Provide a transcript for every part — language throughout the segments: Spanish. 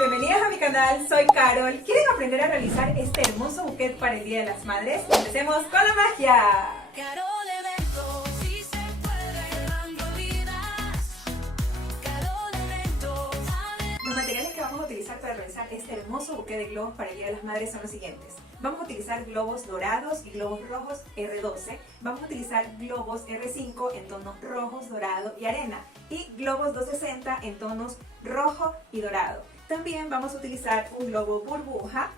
bienvenidas a mi canal, soy Carol. ¿Quieren aprender a realizar este hermoso bouquet para el Día de las Madres? Empecemos con la magia. Los materiales que vamos a utilizar para realizar este hermoso bouquet de globos para el Día de las Madres son los siguientes. Vamos a utilizar globos dorados y globos rojos R12. Vamos a utilizar globos R5 en tonos rojos, dorado y arena. Y globos 260 en tonos rojo y dorado. También vamos a utilizar un globo burbuja,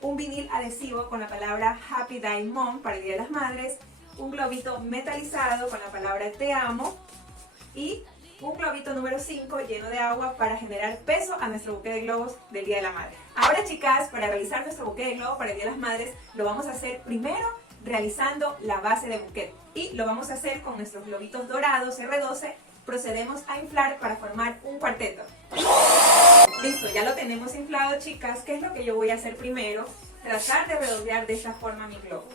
un vinil adhesivo con la palabra Happy Day Mom para el Día de las Madres, un globito metalizado con la palabra Te amo y un globito número 5 lleno de agua para generar peso a nuestro buqué de globos del Día de la Madre. Ahora, chicas, para realizar nuestro buqué de globos para el Día de las Madres, lo vamos a hacer primero realizando la base de buquet. Y lo vamos a hacer con nuestros globitos dorados R12. Procedemos a inflar para formar un cuarteto. Listo, ya lo tenemos inflado, chicas. ¿Qué es lo que yo voy a hacer primero? Tratar de redondear de esta forma mi globo.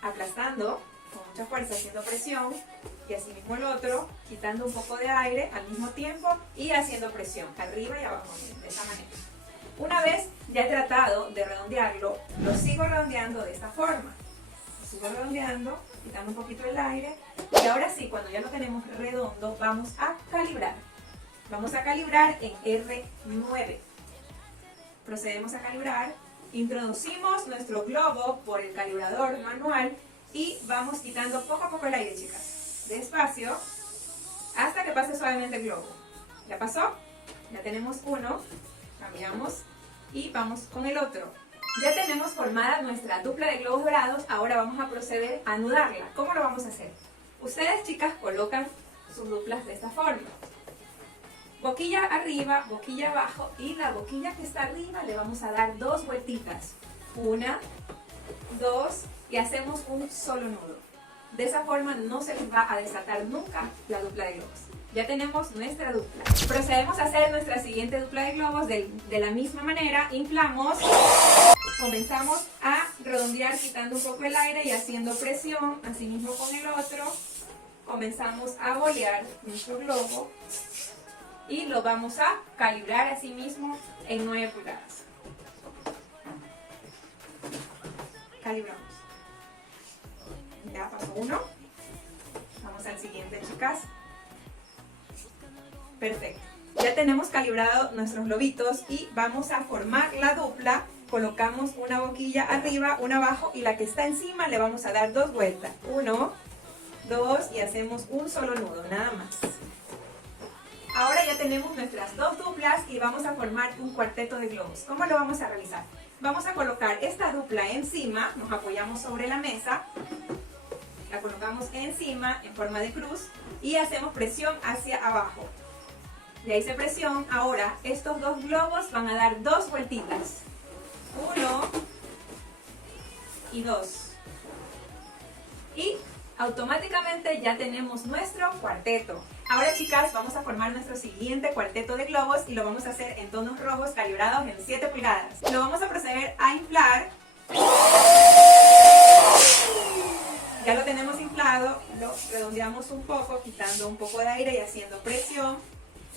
Aplastando con mucha fuerza, haciendo presión. Y así mismo el otro, quitando un poco de aire al mismo tiempo y haciendo presión arriba y abajo, de esta manera. Una vez ya he tratado de redondearlo, lo sigo redondeando de esta forma. Lo sigo redondeando, quitando un poquito el aire. Y ahora sí, cuando ya lo tenemos redondo, vamos a calibrar. Vamos a calibrar en R9. Procedemos a calibrar. Introducimos nuestro globo por el calibrador manual y vamos quitando poco a poco el aire, chicas. Despacio, hasta que pase suavemente el globo. ¿Ya pasó? Ya tenemos uno. Cambiamos y vamos con el otro. Ya tenemos formada nuestra dupla de globos dorados. Ahora vamos a proceder a anudarla. ¿Cómo lo vamos a hacer? Ustedes, chicas, colocan sus duplas de esta forma. Boquilla arriba, boquilla abajo, y la boquilla que está arriba le vamos a dar dos vueltitas. Una, dos, y hacemos un solo nudo. De esa forma no se les va a desatar nunca la dupla de globos. Ya tenemos nuestra dupla. Procedemos a hacer nuestra siguiente dupla de globos de la misma manera. Inflamos, comenzamos a redondear quitando un poco el aire y haciendo presión, así mismo con el otro. Comenzamos a bolear nuestro globo y lo vamos a calibrar así mismo en 9 pulgadas. Calibramos. Ya pasó uno. Vamos al siguiente, chicas. Perfecto. Ya tenemos calibrado nuestros globitos y vamos a formar la dupla. Colocamos una boquilla arriba, una abajo y la que está encima le vamos a dar dos vueltas. Uno, dos y hacemos un solo nudo, nada más. Ahora ya tenemos nuestras dos duplas y vamos a formar un cuarteto de globos. ¿Cómo lo vamos a realizar? Vamos a colocar esta dupla encima, nos apoyamos sobre la mesa. La colocamos encima en forma de cruz y hacemos presión hacia abajo. Ya hice presión, ahora estos dos globos van a dar dos vueltitas. Uno y dos. Y automáticamente ya tenemos nuestro cuarteto. Ahora, chicas, vamos a formar nuestro siguiente cuarteto de globos y lo vamos a hacer en tonos rojos calibrados en 7 pulgadas. Lo vamos a proceder a inflar. Ya lo tenemos inflado, lo redondeamos un poco, quitando un poco de aire y haciendo presión.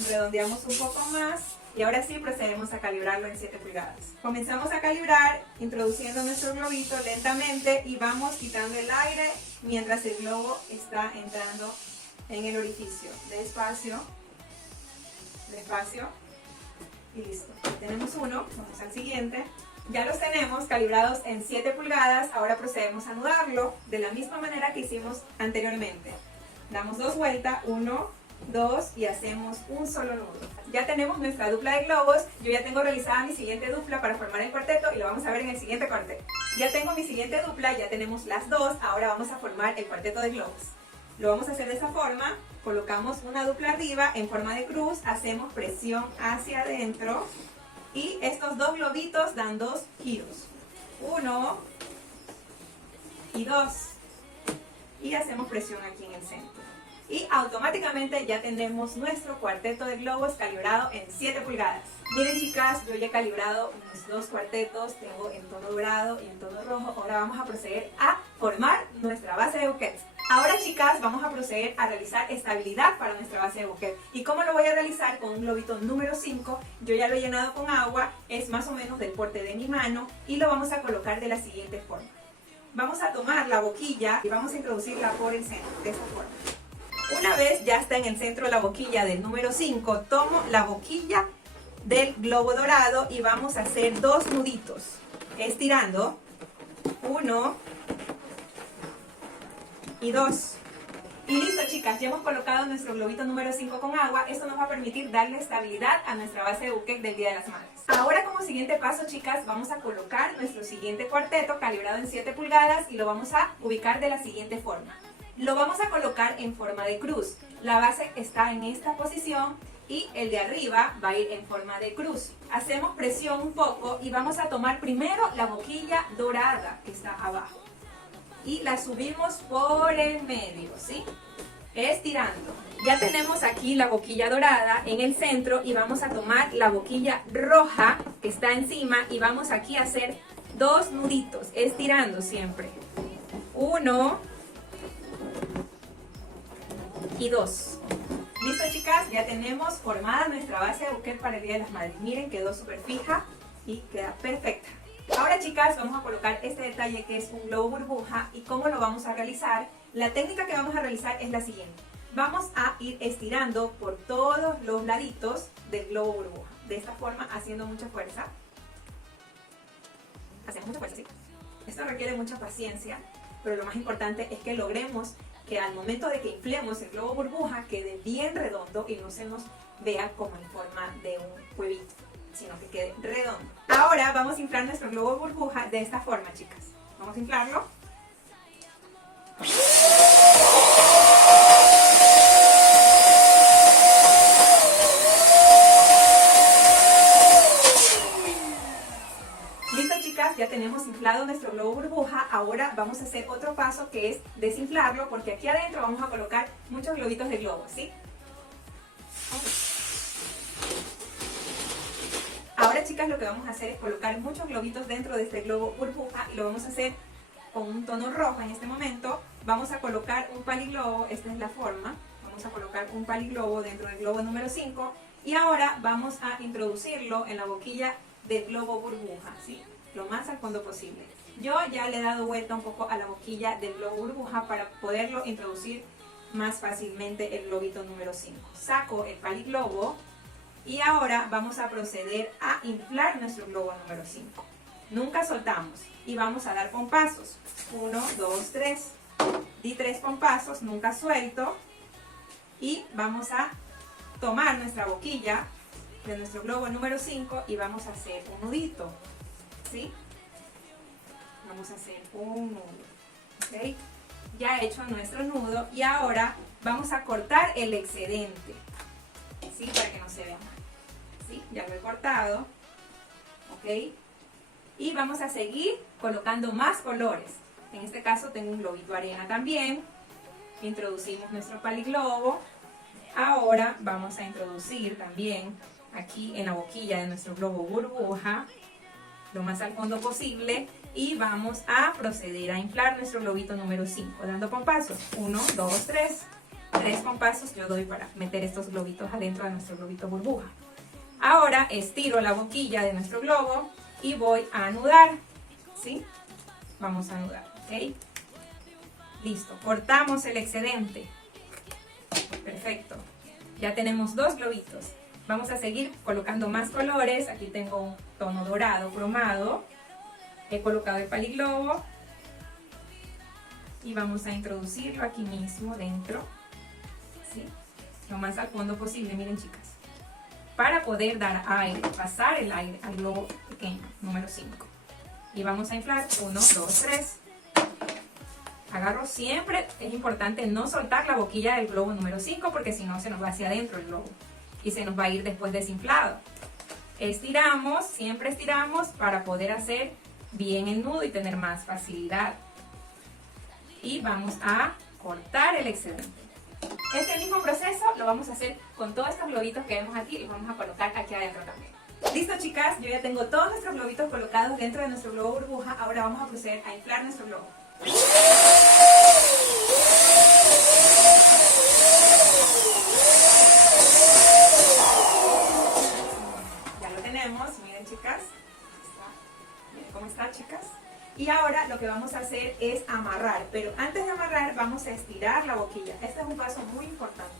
Redondeamos un poco más y ahora sí procedemos a calibrarlo en 7 pulgadas. Comenzamos a calibrar introduciendo nuestro globito lentamente y vamos quitando el aire mientras el globo está entrando en el orificio. Despacio, despacio y listo. Ya tenemos uno, vamos al siguiente. Ya los tenemos calibrados en 7 pulgadas, ahora procedemos a anudarlo de la misma manera que hicimos anteriormente. Damos dos vueltas, uno, dos y hacemos un solo nudo. Ya tenemos nuestra dupla de globos, yo ya tengo realizada mi siguiente dupla para formar el cuarteto y lo vamos a ver en el siguiente corte. Ya tengo mi siguiente dupla, ya tenemos las dos, ahora vamos a formar el cuarteto de globos. Lo vamos a hacer de esta forma, colocamos una dupla arriba en forma de cruz, hacemos presión hacia adentro. Y estos dos globitos dan dos giros. Uno y dos. Y hacemos presión aquí en el centro. Y automáticamente ya tenemos nuestro cuarteto de globos calibrado en 7 pulgadas. Miren, chicas, yo ya he calibrado mis dos cuartetos. Tengo en tono dorado y en tono rojo. Ahora vamos a proceder a formar nuestra base de buquet. Ahora, chicas, vamos a proceder a realizar estabilidad para nuestra base de bouquet. ¿Y cómo lo voy a realizar? Con un globito número 5. Yo ya lo he llenado con agua, es más o menos del porte de mi mano y lo vamos a colocar de la siguiente forma. Vamos a tomar la boquilla y vamos a introducirla por el centro, de esta forma. Una vez ya está en el centro la boquilla del número 5, tomo la boquilla del globo dorado y vamos a hacer 2 nuditos, estirando 1 y 2. Y listo, chicas, ya hemos colocado nuestro globito número 5 con agua. Esto nos va a permitir darle estabilidad a nuestra base de bouquet del Día de las Madres. Ahora, como siguiente paso, chicas, vamos a colocar nuestro siguiente cuarteto calibrado en 7 pulgadas y lo vamos a ubicar de la siguiente forma. Lo vamos a colocar en forma de cruz. La base está en esta posición y el de arriba va a ir en forma de cruz. Hacemos presión un poco y vamos a tomar primero la boquilla dorada que está abajo y la subimos por el medio, ¿sí? Estirando. Ya tenemos aquí la boquilla dorada en el centro y vamos a tomar la boquilla roja que está encima y vamos aquí a hacer 2 nuditos, estirando siempre. 1 y 2. Listo, chicas, ya tenemos formada nuestra base de bouquet para el Día de las Madres. Miren, quedó súper fija y queda perfecta. Ahora, chicas, vamos a colocar este detalle que es un globo burbuja. ¿Y cómo lo vamos a realizar? La técnica que vamos a realizar es la siguiente. Vamos a ir estirando por todos los laditos del globo burbuja. De esta forma, haciendo mucha fuerza. Hacemos mucha fuerza, ¿sí? Esto requiere mucha paciencia, pero lo más importante es que logremos que al momento de que inflemos el globo burbuja quede bien redondo y no se nos vea como en forma de un huevito, sino que quede redondo. Ahora vamos a inflar nuestro globo burbuja de esta forma, chicas. Vamos a inflarlo. Listo, chicas, ya tenemos inflado nuestro globo burbuja. Ahora vamos a hacer otro paso que es desinflarlo, porque aquí adentro vamos a colocar muchos globitos de globo, ¿sí? Ahora, chicas, lo que vamos a hacer es colocar muchos globitos dentro de este globo burbuja y lo vamos a hacer con un tono rojo en este momento. Vamos a colocar un paliglobo, esta es la forma. Vamos a colocar un paliglobo dentro del globo número 5 y ahora vamos a introducirlo en la boquilla del globo burbuja, ¿sí? Lo más al fondo posible. Yo ya le he dado vuelta un poco a la boquilla del globo burbuja para poderlo introducir más fácilmente el globito número 5. Saco el paliglobo y ahora vamos a proceder a inflar nuestro globo número 5. Nunca soltamos y vamos a dar pompazos. 1, 2, 3. Di 3 pompazos, nunca suelto. Y vamos a tomar nuestra boquilla de nuestro globo número 5 y vamos a hacer un nudito, ¿sí? Vamos a hacer un nudo, ¿ok? Ya he hecho nuestro nudo y ahora vamos a cortar el excedente, ¿sí? Para que no se vea mal, ¿sí? Ya lo he cortado, ¿ok? Y vamos a seguir colocando más colores. En este caso tengo un globito arena también. Introducimos nuestro paliglobo. Ahora vamos a introducir también aquí en la boquilla de nuestro globo burbuja, lo más al fondo posible, y vamos a proceder a inflar nuestro globito número 5, dando pompazos. 1, 2, 3. 3 pompazos yo doy para meter estos globitos adentro de nuestro globito burbuja. Ahora estiro la boquilla de nuestro globo y voy a anudar, ¿sí? Vamos a anudar, ¿ok? Listo, cortamos el excedente. Perfecto. Ya tenemos 2 globitos. Vamos a seguir colocando más colores. Aquí tengo un tono dorado cromado. He colocado el paliglobo. Y vamos a introducirlo aquí mismo dentro, ¿sí? Lo más al fondo posible, miren, chicas. Para poder dar aire, pasar el aire al globo pequeño, número 5. Y vamos a inflar. 1, 2, 3. Agarro siempre, es importante no soltar la boquilla del globo número 5 porque si no se nos va hacia adentro el globo y se nos va a ir después desinflado. Estiramos, siempre estiramos para poder hacer bien el nudo y tener más facilidad. Y vamos a cortar el excedente. Este mismo proceso lo vamos a hacer con todos estos globitos que vemos aquí y los vamos a colocar aquí adentro también. Listo, chicas, yo ya tengo todos nuestros globitos colocados dentro de nuestro globo burbuja. Ahora vamos a proceder a inflar nuestro globo. tenemos, miren chicas, miren cómo está chicas. Y ahora lo que vamos a hacer es amarrar, pero antes de amarrar vamos a estirar la boquilla. Este es un paso muy importante.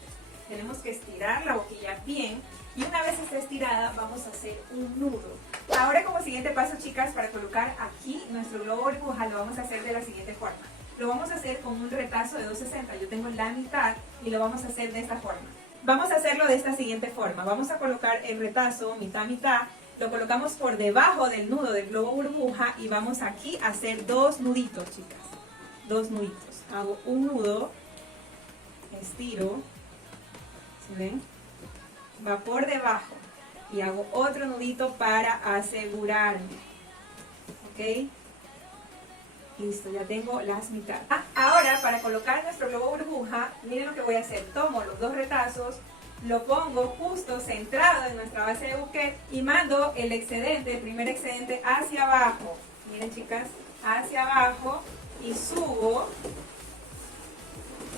Tenemos que estirar la boquilla bien y una vez esté estirada vamos a hacer un nudo. Ahora como siguiente paso chicas, para colocar aquí nuestro globo burbuja lo vamos a hacer de la siguiente forma. Lo vamos a hacer con un retazo de 260, yo tengo la mitad y lo vamos a hacer de esta forma. Vamos a hacerlo de esta siguiente forma, vamos a colocar el retazo mitad mitad, lo colocamos por debajo del nudo del globo burbuja y vamos aquí a hacer dos nuditos chicas, dos nuditos. Hago un nudo, estiro, ¿sí ven? Va por debajo y hago otro nudito para asegurarme, ¿ok? Listo, ya tengo las mitades. Ahora para colocar nuestro globo burbuja, miren lo que voy a hacer. Tomo los dos retazos, lo pongo justo centrado en nuestra base de buquet y mando el excedente, el primer excedente hacia abajo. Miren chicas, hacia abajo y subo.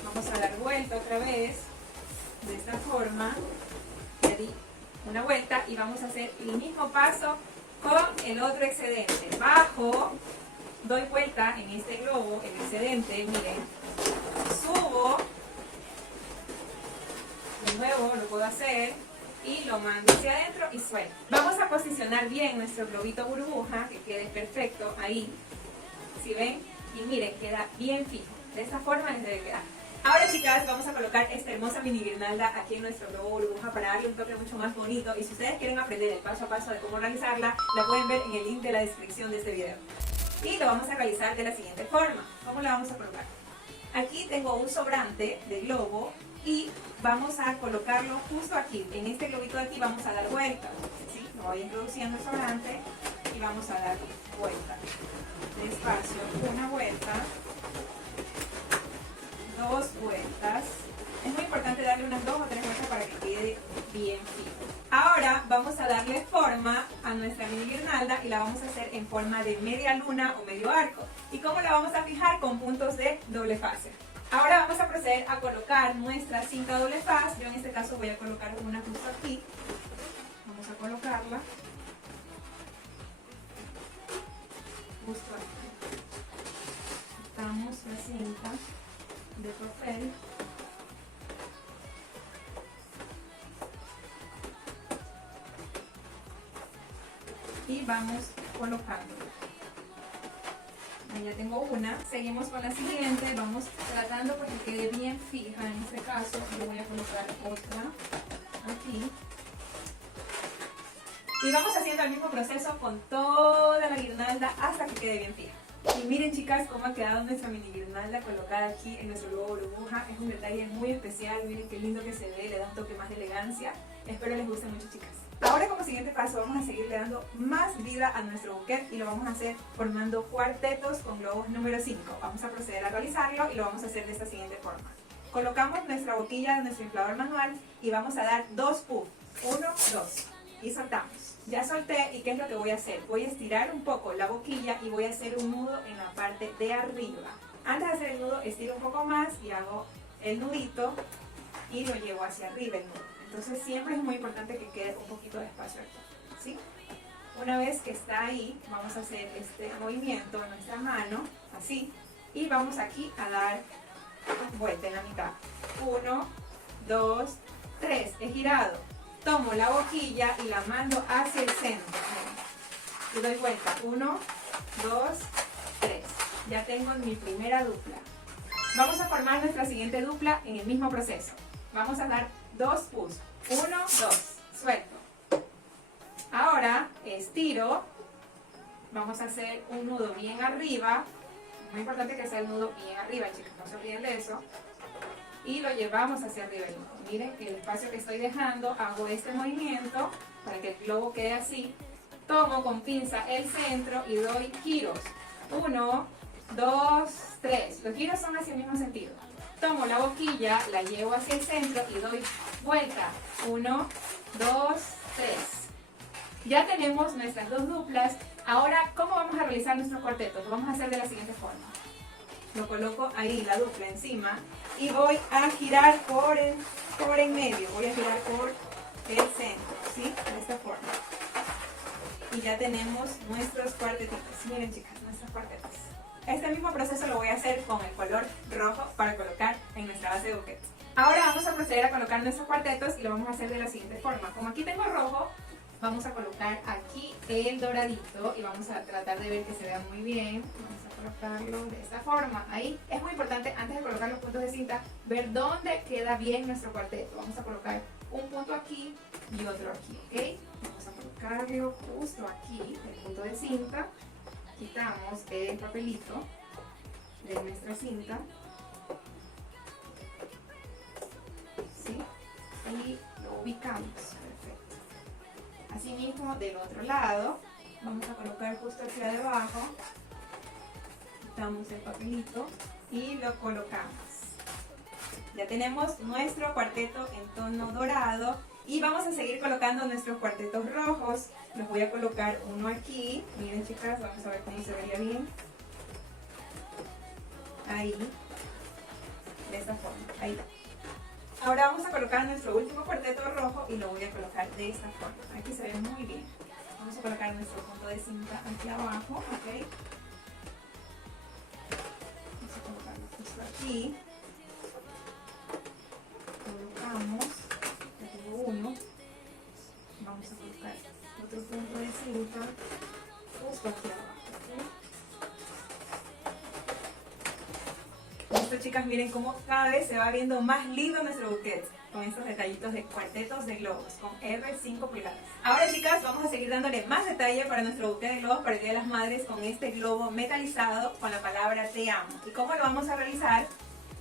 Vamos a dar vuelta otra vez, de esta forma. Ya di una vuelta y vamos a hacer el mismo paso con el otro excedente. Bajo. Doy vuelta en este globo, el excedente, miren, subo, de nuevo lo puedo hacer y lo mando hacia adentro y suelto. Vamos a posicionar bien nuestro globito burbuja, que quede perfecto ahí, ¿sí ven? Y miren, queda bien fijo, de esta forma les debe quedar. Ahora chicas, vamos a colocar esta hermosa mini guirnalda aquí en nuestro globo burbuja para darle un toque mucho más bonito y si ustedes quieren aprender el paso a paso de cómo realizarla, la pueden ver en el link de la descripción de este video. Y lo vamos a realizar de la siguiente forma. ¿Cómo la vamos a colocar? Aquí tengo un sobrante de globo y vamos a colocarlo justo aquí. En este globito de aquí vamos a dar vuelta. ¿Sí? Lo voy introduciendo el sobrante y vamos a dar vuelta. Despacio, una vuelta, dos vueltas. Es muy importante darle unas 2 o 3 vueltas para que quede bien fijo. Ahora vamos a darle forma a nuestra mini guirnalda y la vamos a hacer en forma de media luna o medio arco. ¿Y cómo la vamos a fijar? Con puntos de doble fase. Ahora vamos a proceder a colocar nuestra cinta doble faz. Yo en este caso voy a colocar una justo aquí. Vamos a colocarla. Justo aquí. Quitamos la cinta de papel. Y vamos colocando. Ahí ya tengo una. Seguimos con la siguiente. Vamos tratando porque quede bien fija. En este caso yo voy a colocar otra aquí. Y vamos haciendo el mismo proceso con toda la guirnalda hasta que quede bien fija. Y miren chicas cómo ha quedado nuestra mini guirnalda colocada aquí en nuestro globo burbuja. Es un detalle muy especial. Miren qué lindo que se ve. Le da un toque más de elegancia. Espero les guste mucho chicas. Ahora como siguiente paso vamos a seguirle dando más vida a nuestro buquet y lo vamos a hacer formando cuartetos con globos número 5. Vamos a proceder a realizarlo y lo vamos a hacer de esta siguiente forma. Colocamos nuestra boquilla de nuestro inflador manual y vamos a dar 2 puffs. 1, 2 y soltamos. Ya solté y ¿qué es lo que voy a hacer? Voy a estirar un poco la boquilla y voy a hacer un nudo en la parte de arriba. Antes de hacer el nudo estiro un poco más y hago el nudito y lo llevo hacia arriba el nudo. Entonces siempre es muy importante que quede un poquito de espacio aquí, ¿sí? Una vez que está ahí, vamos a hacer este movimiento en nuestra mano, así, y vamos aquí a dar vuelta en la mitad. 1, 2, 3, he girado. Tomo la boquilla y la mando hacia el centro. Y doy vuelta. 1, 2, 3. Ya tengo mi primera dupla. Vamos a formar nuestra siguiente dupla en el mismo proceso. Vamos a dar 2 pulls. 1, 2. Suelto. Ahora estiro. Vamos a hacer un nudo bien arriba. Muy importante que sea el nudo bien arriba, chicos. No se olviden de eso. Y lo llevamos hacia arriba el nudo. Miren el espacio que estoy dejando. Hago este movimiento para que el globo quede así. Tomo con pinza el centro y doy giros. 1, 2, 3. Los giros son hacia el mismo sentido. Tomo la boquilla, la llevo hacia el centro y doy vuelta. 1, 2, 3. Ya tenemos nuestras 2 duplas. Ahora, ¿cómo vamos a realizar nuestros cuartetos? Lo vamos a hacer de la siguiente forma. Lo coloco ahí, la dupla encima, y voy a girar por en medio. Voy a girar por el centro, ¿sí? De esta forma. y ya tenemos nuestros cuartetitos. Miren chicas, nuestros cuartetos. Este mismo proceso lo voy a hacer con el color rojo para colocar en nuestra base de buquet. Ahora vamos a proceder a colocar nuestros cuartetos y lo vamos a hacer de la siguiente forma. Como aquí tengo rojo, vamos a colocar aquí el doradito y vamos a tratar de ver que se vea muy bien. Vamos a colocarlo de esta forma. Ahí es muy importante, antes de colocar los puntos de cinta, ver dónde queda bien nuestro cuarteto. Vamos a colocar un punto aquí y otro aquí, ¿ok? Vamos a colocarlo justo aquí, el punto de cinta. Quitamos el papelito de nuestra cinta. ¿Sí? Y lo ubicamos. Perfecto. Asimismo, del otro lado, vamos a colocar justo aquí abajo. Quitamos el papelito y lo colocamos. Ya tenemos nuestro cuarteto en tono dorado y vamos a seguir colocando nuestros cuartetos rojos. Los voy a colocar uno aquí. Miren chicas, vamos a ver cómo se vería bien. Ahí. De esta forma. Ahí. Ahora vamos a colocar nuestro último cuarteto rojo y lo voy a colocar de esta forma. Aquí se ve muy bien. Vamos a colocar nuestro punto de cinta aquí abajo, ¿ok? Vamos a colocarlo justo aquí. Colocamos, ya tengo uno. Vamos a colocar otro punto de cinta justo aquí abajo, ¿ok? Listo chicas, miren cómo cada vez se va viendo más lindo nuestro buquet con estos detallitos de cuartetos de globos con R5 pulgadas. Ahora chicas, vamos a seguir dándole más detalle para nuestro buquet de globos para el Día de las Madres con este globo metalizado con la palabra te amo. ¿Y cómo lo vamos a realizar?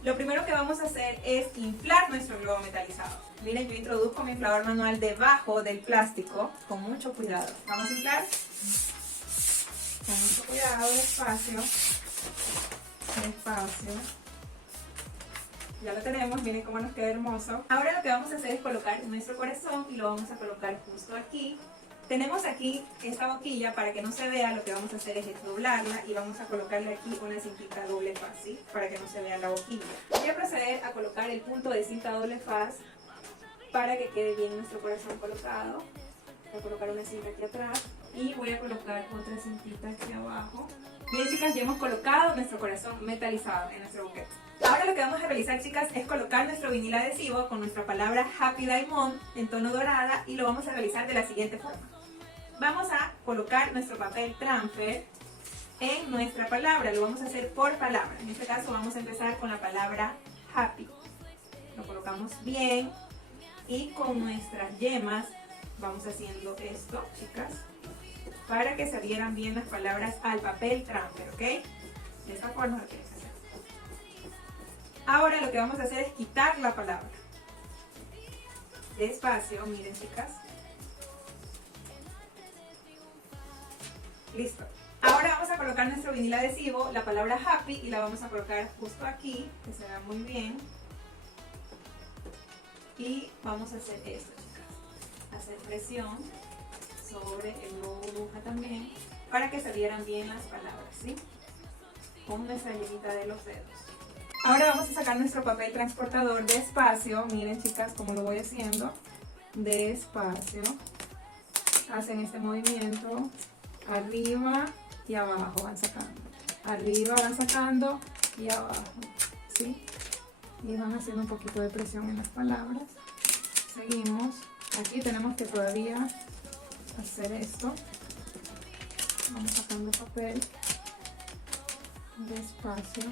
Lo primero que vamos a hacer es inflar nuestro globo metalizado. Miren, yo introduzco mi inflador manual debajo del plástico con mucho cuidado. Vamos a inflar con mucho cuidado, despacio. Despacio. Ya lo tenemos, miren cómo nos queda hermoso. Ahora lo que vamos a hacer es colocar nuestro corazón y lo vamos a colocar justo aquí. Tenemos aquí esta boquilla, para que no se vea, lo que vamos a hacer es doblarla y vamos a colocarle aquí una cintita doble faz, ¿sí? Para que no se vea la boquilla. Voy a proceder a colocar el punto de cinta doble faz para que quede bien nuestro corazón colocado. Voy a colocar una cinta aquí atrás y voy a colocar otra cintita aquí abajo. Bien chicas, ya hemos colocado nuestro corazón metalizado en nuestro buquet. Ahora lo que vamos a realizar chicas es colocar nuestro vinil adhesivo con nuestra palabra Happy Diamond en tono dorada y lo vamos a realizar de la siguiente forma. Vamos a colocar nuestro papel transfer en nuestra palabra, lo vamos a hacer por palabra. En este caso vamos a empezar con la palabra happy. Lo colocamos bien y con nuestras yemas vamos haciendo esto, chicas, para que salieran bien las palabras al papel transfer, ¿ok? De esta forma lo tienes que hacer. Ahora lo que vamos a hacer es quitar la palabra. Despacio, miren chicas. Listo. Ahora vamos a colocar nuestro vinil adhesivo, la palabra happy, y la vamos a colocar justo aquí, que se vea muy bien. Y vamos a hacer esto, chicas. Hacer presión sobre el globo burbuja también, para que salieran bien las palabras, ¿sí? Con nuestra yemita de los dedos. Ahora vamos a sacar nuestro papel transportador despacio. Miren chicas cómo lo voy haciendo. Despacio. Hacen este movimiento. Arriba y abajo van sacando. Arriba van sacando y abajo. ¿Sí? Y van haciendo un poquito de presión en las palabras. Seguimos. Aquí tenemos que todavía hacer esto. Vamos sacando papel. Despacio.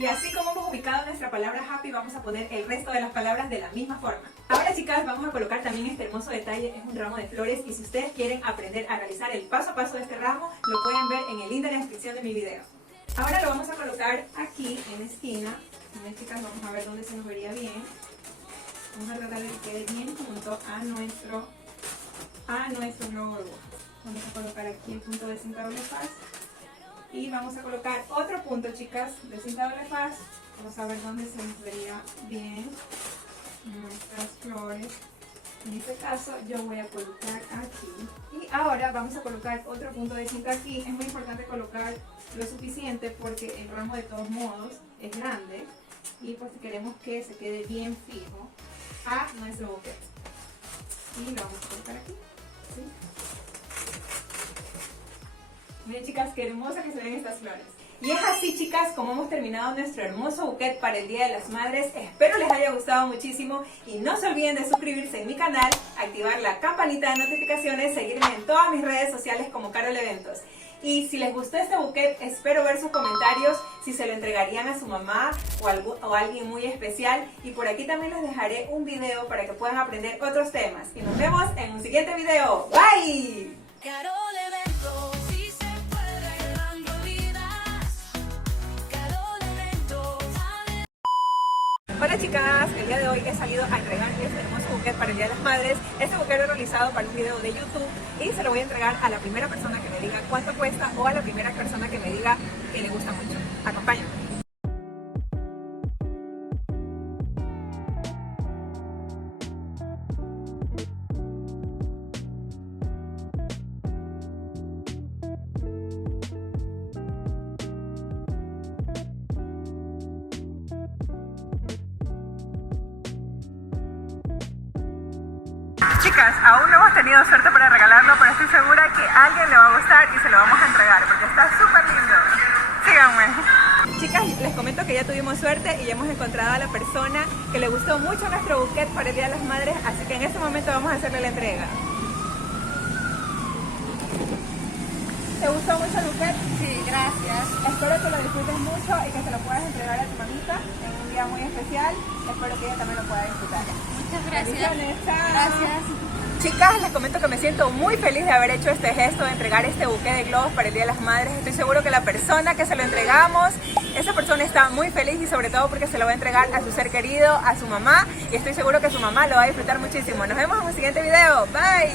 Y así como hemos ubicado nuestra palabra happy, vamos a poner el resto de las palabras de la misma forma. Ahora chicas, vamos a colocar también este hermoso detalle, es un ramo de flores, y si ustedes quieren aprender a realizar el paso a paso de este ramo, lo pueden ver en el link de la descripción de mi video. Ahora lo vamos a colocar aquí en la esquina. Miren chicas, vamos a ver dónde se nos vería bien. Vamos a tratar de que quede bien junto a nuestro globo burbuja. Vamos a colocar aquí el punto de cinta doble faz. Y vamos a colocar otro punto, chicas, de cinta doble faz. Vamos a ver dónde se nos vería bien nuestras flores. En este caso yo voy a colocar aquí. Y ahora vamos a colocar otro punto de cinta aquí. Es muy importante colocar lo suficiente porque el ramo de todos modos es grande. Y pues queremos que se quede bien fijo. a nuestro buquet. Y lo vamos a colocar aquí. ¿Sí? Miren chicas, qué hermosa que se ven estas flores. Y es así chicas como hemos terminado nuestro hermoso buquet para el Día de las Madres. Espero les haya gustado muchísimo y no se olviden de suscribirse en mi canal, activar la campanita de notificaciones, seguirme en todas mis redes sociales como Carol Eventos. Y si les gustó este buquet, espero ver sus comentarios, si se lo entregarían a su mamá o a alguien muy especial. Y por aquí también les dejaré un video para que puedan aprender otros temas. Y nos vemos en un siguiente video. ¡Bye! Carol Eventos, si se puede, dando vidas. Carol Eventos. Hola chicas, el día de hoy he salido a entregar este hermoso buquet para el Día de las Madres. Este buquet lo he realizado para un video de YouTube y se lo voy a entregar a la primera persona que me diga cuánto cuesta o a la primera persona que me diga que le gusta mucho. Acompáñame. Chicas, aún no hemos tenido suerte para regalarlo, pero estoy segura que a alguien le va a gustar y se lo vamos a entregar porque está súper lindo. Síganme. Chicas, les comento que ya tuvimos suerte y ya hemos encontrado a la persona que le gustó mucho nuestro buquet para el Día de las Madres, así que en este momento vamos a hacerle la entrega. ¿Te gustó mucho el buquet? Sí, gracias. Espero que lo disfrutes mucho y que se lo puedas entregar a tu mamita en un día muy especial. Espero que ella también lo pueda disfrutar. Muchas gracias. Bendiciones, chao. Gracias. Chicas, les comento que me siento muy feliz de haber hecho este gesto de entregar este buquet de globos para el Día de las Madres. Estoy seguro que la persona que se lo entregamos, esa persona está muy feliz y sobre todo porque se lo va a entregar a su ser querido, a su mamá, y estoy seguro que su mamá lo va a disfrutar muchísimo. Nos vemos en un siguiente video. Bye.